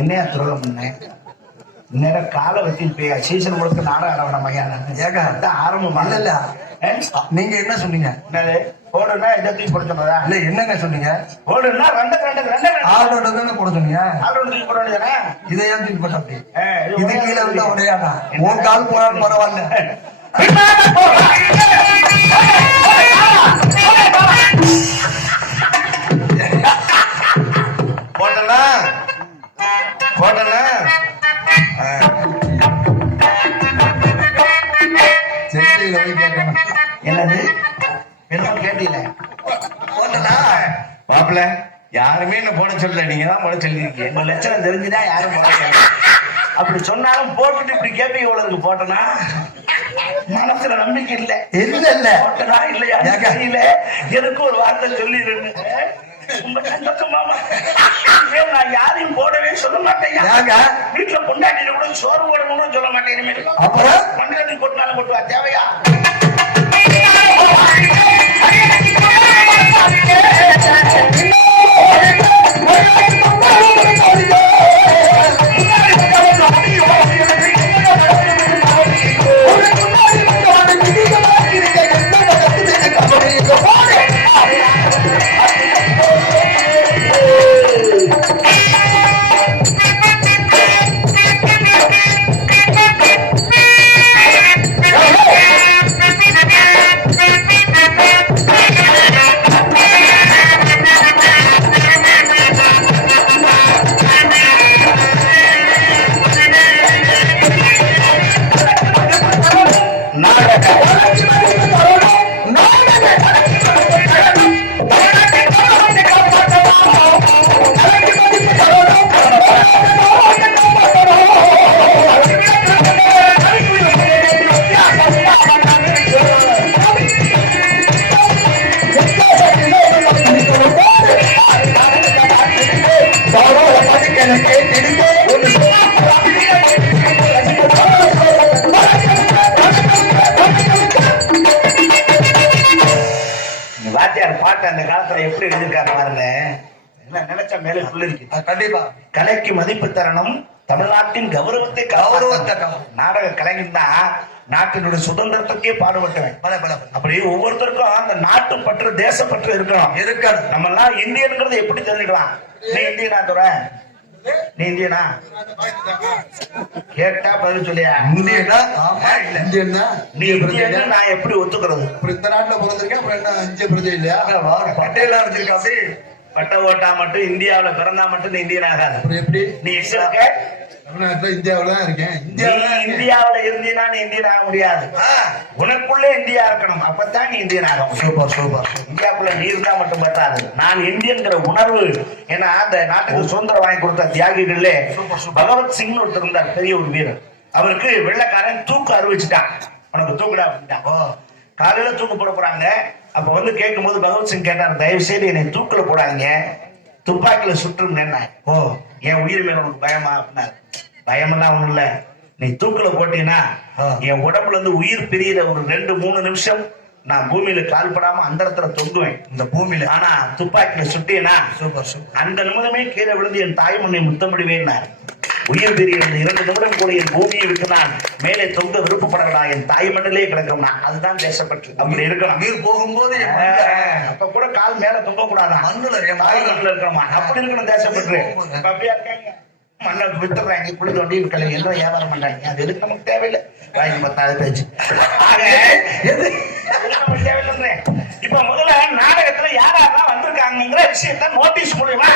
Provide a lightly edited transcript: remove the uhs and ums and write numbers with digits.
என்னையா துரோகம் பண்ணேன் நேரம் காலை வச்சு சீசன் முழுக்க நாடகம் ஆட வேணாம் ஐயா ஏக ஆரம்பம் இல்ல நீங்க என்ன சொன்னீங்க ஓடுனா இதை தூக்கி போட சொன்னதா இல்ல என்னங்க சொன்னீங்க ஓடுனா ஆளோட போட சொன்னீங்க ஆளோட தூக்கி போட வேண்டியதானே இதை ஏன் தூக்கி போட்ட அப்படி இது கீழே இருந்தா உடையாதா உன் கால் போனாலும் பரவாயில்ல போட்டலாம் போட்டல என்னது என்ன கேட்டீங்க போட்டலா மாப்பிள்ள யாருமே என்ன போட சொல்லல நீங்க தான் போட சொல்லிருக்கீங்க உங்க லட்சணம் தெரிஞ்சுதான் யாரும் போட அப்படி சொன்னாலும் போட்டுட்டு இப்படி கேட்பீங்க உங்களுக்கு போட்டனா மனசுல நம்பிக்கை இல்ல இல்ல இல்ல போட்டனா இல்லையா தெரியல எனக்கு ஒரு வார்த்தை சொல்லிடுன்னு நான் யாரையும் போடவே சொல்ல மாட்டேன் வீட்டுல பொண்டாட்டி கூட சோறு போடணும்னு சொல்ல மாட்டேன் அப்புறம் பொண்டாட்டி போட்டாலும் போட்டுவா தேவையா அந்த காலத்துல எப்படி எழுதிருக்காரு பாருங்க நினைச்ச மேல சொல்லிருக்கு கண்டிப்பா கலைக்கு மதிப்பு தரணும் தமிழ்நாட்டின் கௌரவத்தை நாடக கலைஞர் தான் நாட்டினுடைய சுதந்திரத்துக்கே பாடுபட்டவன் அப்படி ஒவ்வொருத்தருக்கும் அந்த நாட்டு பற்று தேசப்பற்று இருக்கணும் இருக்காது நம்ம எல்லாம் இந்தியன்கிறது எப்படி தெரிஞ்சுக்கலாம் நீ இந்தியனா துற நீ இந்தியனா கேட்டா பதில் சொல்லியா இந்தியனா இந்தியன்னா நீ இந்தியன்னா நான் எப்படி ஒத்துக்கிறது இந்த நாட்டுல பிறந்திருக்கேன் அப்புறம் என்ன அஞ்சு பிரஜை இல்லையா பட்டையில இருந்திருக்கா அப்படி பட்டை ஓட்டா மட்டும் இந்தியாவில பிறந்தா மட்டும் இந்தியன் ஆகாது எப்படி நீ இருக்க இந்தியாவில தான் இருக்கேன் இந்தியாவில இருந்தீனா நீ இந்தியன் ஆக முடியாது உனக்குள்ள இந்தியா இருக்கணும் அப்பதான் நீ இந்தியன் ஆகும் சூப்பர் சூப்பர் இந்தியாவுக்குள்ள நீ இருந்தா மட்டும் பத்தாது நான் இந்தியன்கிற உணர்வு ஏன்னா அந்த நாட்டுக்கு சுதந்திரம் வாங்கி கொடுத்த தியாகிகளே பகவத் சிங் ஒருத்தர் இருந்தார் பெரிய ஒரு வீரர் அவருக்கு வெள்ளக்காரன் தூக்கு அறிவிச்சுட்டான் உனக்கு தூக்குடா அப்படின்ட்டான் காலையில தூக்கு போட போறாங்க அப்ப வந்து கேட்கும் போது பகவத் சிங் கேட்டார் தயவு செய்து என்னை தூக்குல போடாங்க துப்பாக்கில சுற்றுங்க என்ன ஓ என் உயிர் மேல உனக்கு பயமா அப்படின்னாரு பயமெல்லாம் ஒண்ணு இல்ல நீ தூக்குல போட்டீங்கன்னா என் உடம்புல இருந்து உயிர் பிரியிற ஒரு 2-3 நிமிஷம் நான் பூமியில கால்படாம அந்த இடத்துல தொங்குவேன் இந்த பூமியில ஆனா துப்பாக்கில சுட்டேனா அந்த நிமிடமே கீழே விழுந்து என் தாய் மண்ணை முத்தமிடுவேன் உயிர் பிரிகிற 2 நிமிடம் கூட என் பூமியை விட்டு நான் மேலே தொங்க விருப்பப்படலாம் என் தாய் மண்ணிலே கிடக்கும்னா அதுதான் தேசப்பற்று அப்படி இருக்கணும் நீர் போகும்போது அப்ப கூட கால் மேல தொங்க கூடாதான் மண்ணுல தாய் மண்ணில் இருக்கணுமா அப்படி இருக்கணும் தேசப்பற்று அப்படியா இருக்காங்க மண்ணை விட்டுறாங்க புளி தோண்டி எல்லாம் வியாபாரம் பண்றாங்க அது எதுக்கு நமக்கு தேவையில்லை வாய்க்கு பத்தாது பேச்சு தேவையில்லை இப்ப முதல்ல நாடகத்துல யாரெல்லாம் வந்திருக்காங்கிற விஷயத்த நோட்டீஸ் மூலியமா